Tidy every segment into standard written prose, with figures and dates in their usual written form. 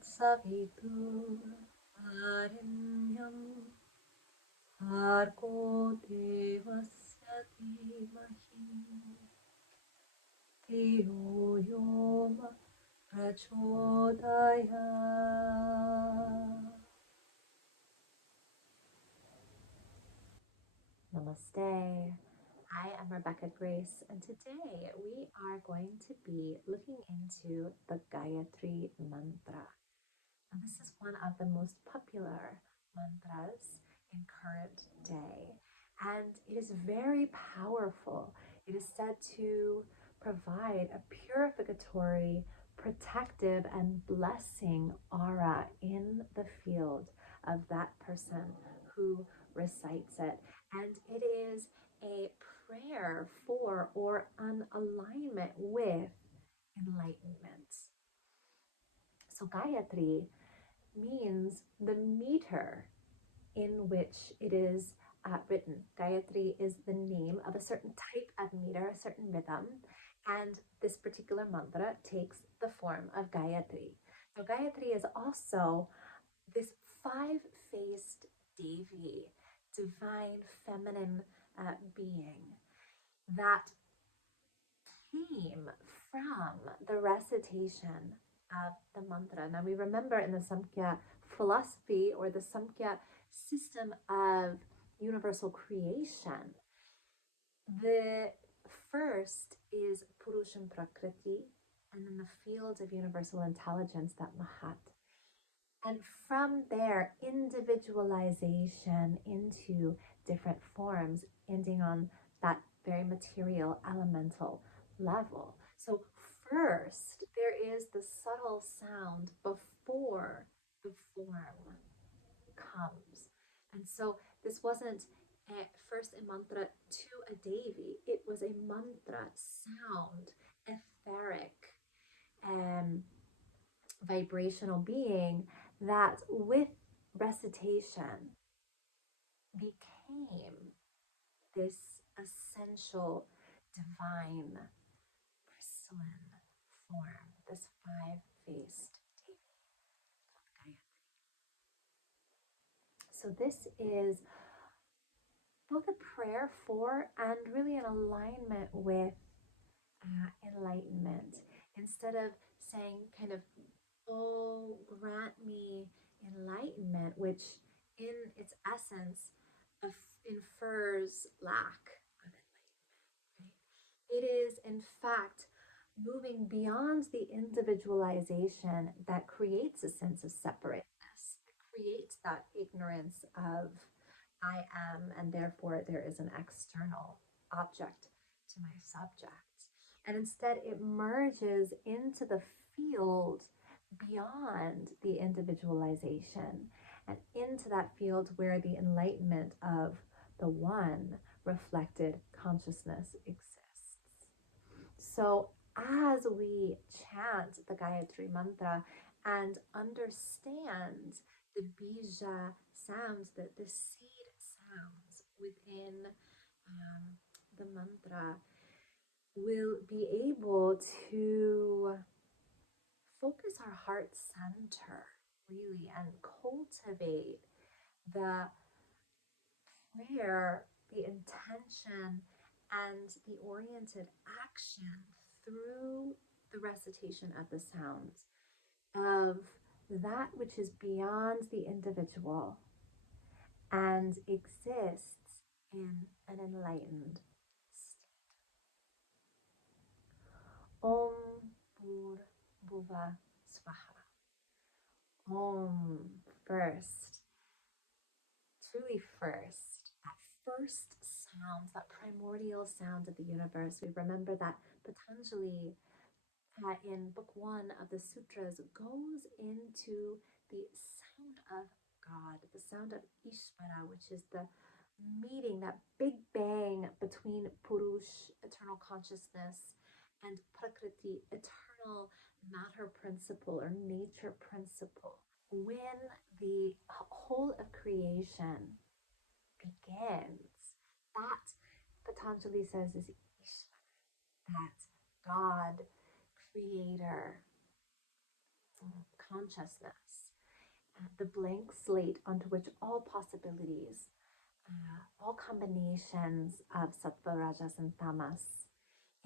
तत्सवितुर्वरेण्यं भर्गो देवस्य धीमहि धियो यो न प्रचोदयात्. Namaste. I am Rebecca Grace, and today we are going to be looking into the Gayatri mantra. And this is one of the most popular mantras in current day, and it is very powerful. It is said to provide a purificatory, protective, and blessing aura in the field of that person who recites it. And it is a prayer for or an alignment with enlightenment. So Gayatri means the meter in which it is written. Gayatri is the name of a certain type of meter, a certain rhythm, and this particular mantra takes the form of Gayatri. So Gayatri is also this five-faced Devi, divine feminine being that came from the recitation of the mantra. Now we remember in the Samkhya philosophy or the Samkhya system of universal creation, the first is Purusham Prakriti, and then the field of universal intelligence, that Mahat. And from there, individualization into different forms, ending on that very material, elemental level. So first, there is the subtle sound before the form comes. And so this wasn't first a mantra to a Devi, it was a mantra sound, etheric, vibrational being that with recitation became this essential divine crystalline form, this five-faced Devi of Gayatri. So this is both a prayer for and really an alignment with enlightenment. Instead of saying kind of, oh, grant me enlightenment, which in its essence infers lack of enlightenment, right? It is, in fact, moving beyond the individualization that creates a sense of separateness, that creates that ignorance of I am, and therefore there is an external object to my subject. And instead, it merges into the field beyond the individualization and into that field where the enlightenment of the one reflected consciousness exists. So as we chant the Gayatri mantra and understand the bija sounds, the seed sounds within the mantra, we'll be able to focus our heart center really and cultivate the prayer, the intention, and the oriented action through the recitation of the sounds of that which is beyond the individual and exists in an enlightened state. Om Bhur Bhuva Swaha. Om, first, truly first, that first sound, that primordial sound of the universe. We remember that Patanjali in book 1 of the sutras goes into the sound of God, the sound of Ishvara, which is the meeting, that big bang between Purush, eternal consciousness, and Prakriti, eternal matter principle or nature principle. When the whole of creation begins, that Patanjali says is Ishvara, that God, creator, consciousness, the blank slate onto which all possibilities, all combinations of sattva, rajas, and tamas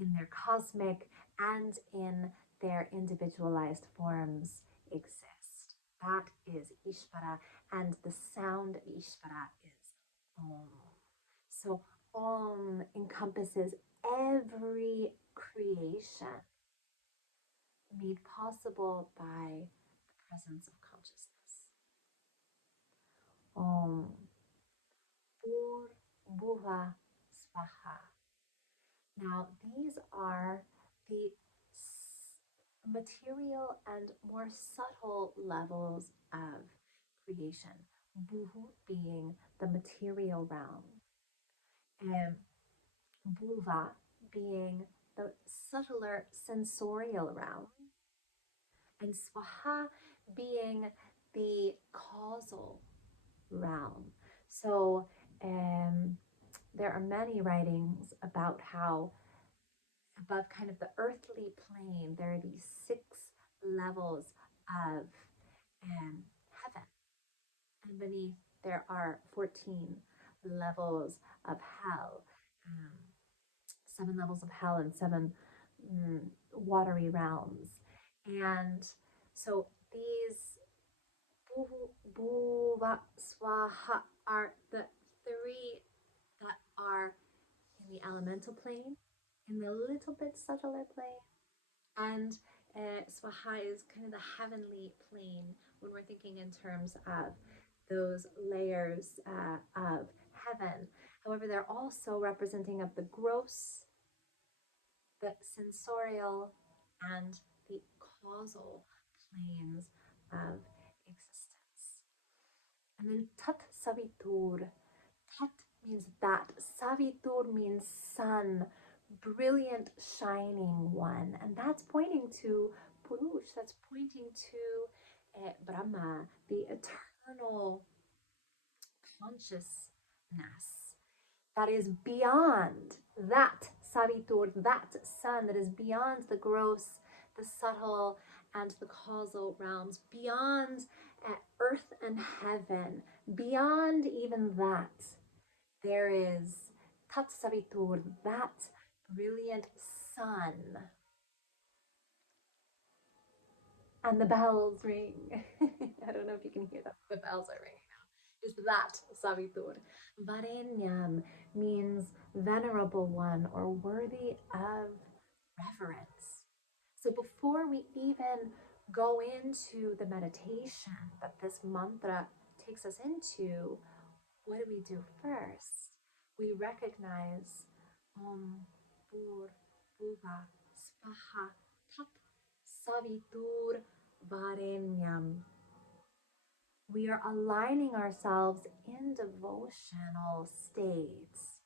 in their cosmic and in their individualized forms exist. That is Ishvara, and the sound of Ishvara is Om. So Om encompasses every creation made possible by the presence of consciousness. Om Bhur Bhuva Svaha. Now, these are the material and more subtle levels of creation. Bhuhu being the material realm, and Bhuva being the subtler sensorial realm, and Swaha being the causal realm. So there are many writings about how above kind of the earthly plane, there are these 6 levels of heaven, and beneath there are 14 levels of hell, 7 levels of hell and 7 watery realms. And so these Bhuva Swaha are the 3 that are in the elemental plane, in the little bit subtler plane, and Swaha is kind of the heavenly plane when we're thinking in terms of those layers of heaven. However, they're also representing of the gross, the sensorial, and the causal planes of existence. And then Tat Savitur. Tat means that. Savitur means sun, brilliant, shining one. And that's pointing to Purush, that's pointing to Brahma, the eternal consciousness that is beyond that Savitur, that sun that is beyond the gross, the subtle, and the causal realms, beyond earth and heaven, beyond even that. There is Tat Savitur, that brilliant sun. And the bells ring. I don't know if you can hear that. The bells are ringing now. Is that Savitur. Varenyam means venerable one or worthy of reverence. So before we even go into the meditation that this mantra takes us into, what do we do first? We recognize Om Bhur Bhuva Svaha Tat Savitur Varenyam. We are aligning ourselves in devotional states,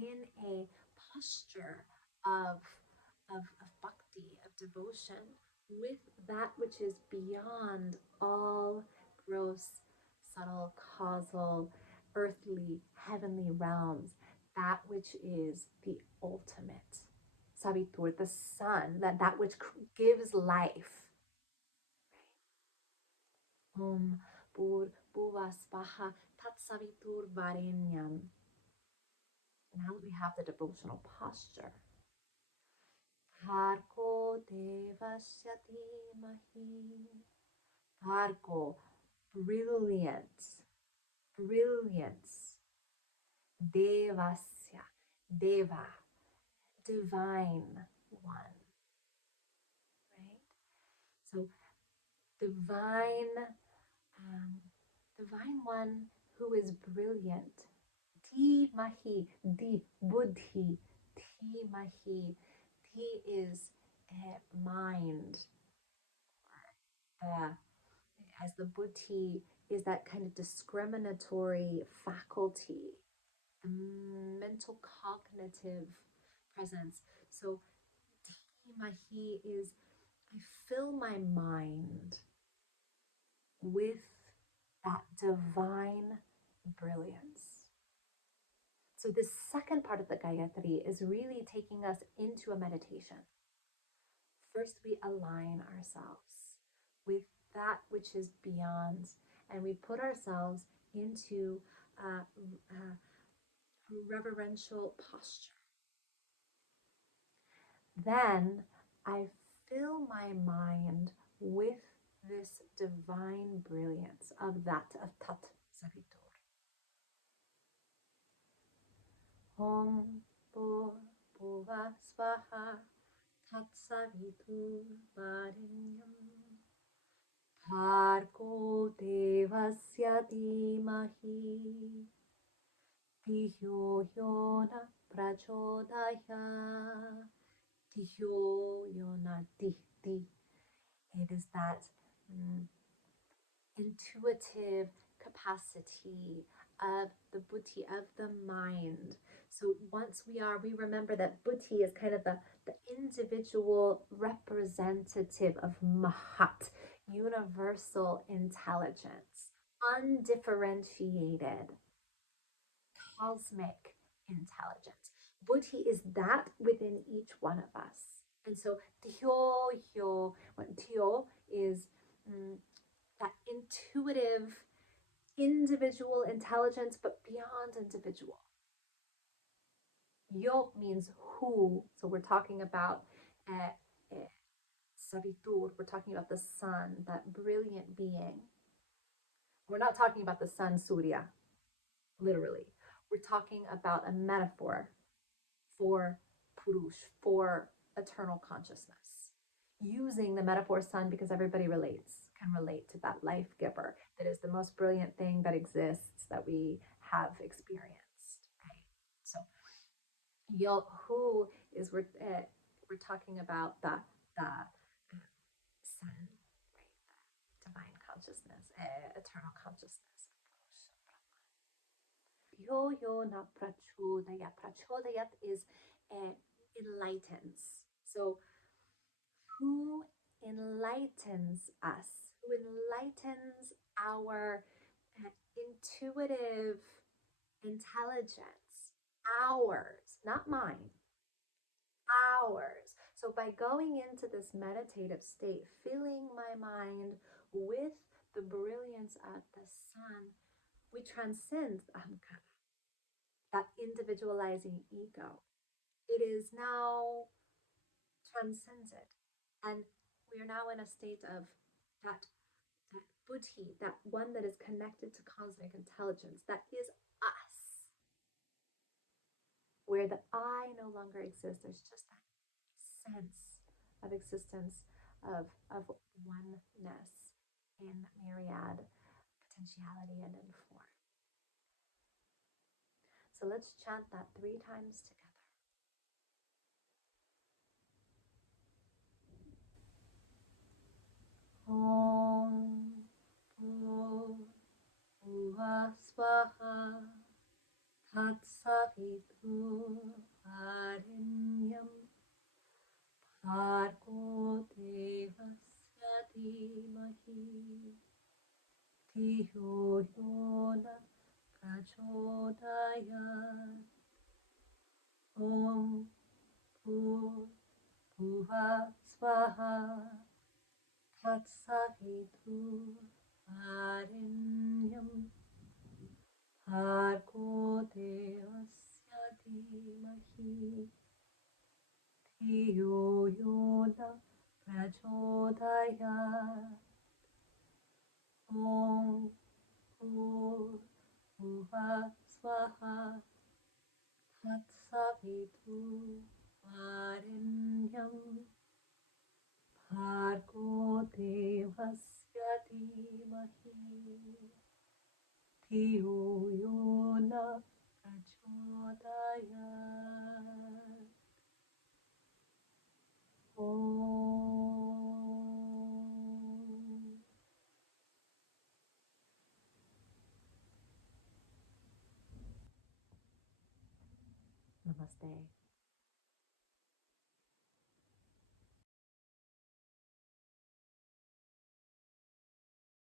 in a posture of bhakti, of devotion, with that which is beyond all gross, subtle, causal, earthly, heavenly realms, that which is the ultimate. Savitur, the sun, that which gives life. Om Bhur Bhuva Svaha Tat Savitur Varenyam. Now that we have the devotional posture, Bhargo Devasya Dhimahi. Bhargo, brilliant, brilliance. Devasya, Deva, divine one. Right? So divine one who is brilliant. Dhimahi, Di, Buddhi, Dhimahi. He is mind. As the Buddhi is that kind of discriminatory faculty, the mental cognitive presence. So Dhimahi is, I fill my mind with that divine brilliance. So this second part of the Gayatri is really taking us into a meditation. First, we align ourselves with that which is beyond, and we put ourselves into a reverential posture. Then I fill my mind with this divine brilliance of that of Tat Savitur. Om Bhuva Swaha Tat Savitur Varenyam Bhargo Devasya Dhimahi Dhiyo Yona Prachodaya Dhiyo Yona Dihti. It is that intuitive capacity of the buddhi, of the mind. So once we remember that buddhi is kind of the individual representative of mahat, universal intelligence, undifferentiated, cosmic intelligence. Buddhi is that within each one of us. And so tyo is that intuitive individual intelligence, but beyond individual. Yo means who. So we're talking about Savitur, we're talking about the sun, that brilliant being. We're not talking about the sun, Surya, literally. We're talking about a metaphor for Purush, for eternal consciousness. Using the metaphor sun because everybody can relate to that life giver that is the most brilliant thing that exists that we have experienced, right? So who is we're talking about the sun, right? The divine consciousness, eternal consciousness. Yo na prachodaya. Prachodayat is enlightens. So who enlightens us, who enlightens our intuitive intelligence, ours, not mine, ours. So by going into this meditative state, filling my mind with the brilliance of the sun, we transcend ahamkara, that individualizing ego. It is now transcended. And we are now in a state of that buddhi, that one that is connected to cosmic intelligence, that is us, where the I no longer exists. There's just that sense of existence, of oneness in myriad potentiality and in form. So let's chant that 3 times together. Om Bhuva Swaha Tat Savitur Varenyam Bhargo Devasya Dhimahi Dhiyo Yona Prachodayat. Om Bhuva Swaha Tat Savitur Varenyam Bhargo Devasya Dhimahi Dhiyo Yona Prachodayat. Om Bhuva Swaha Tat Savitur Varenyam Bhargo Devasya Dhimahi Dhiyo Yona Prachodayat. Om. Namaste.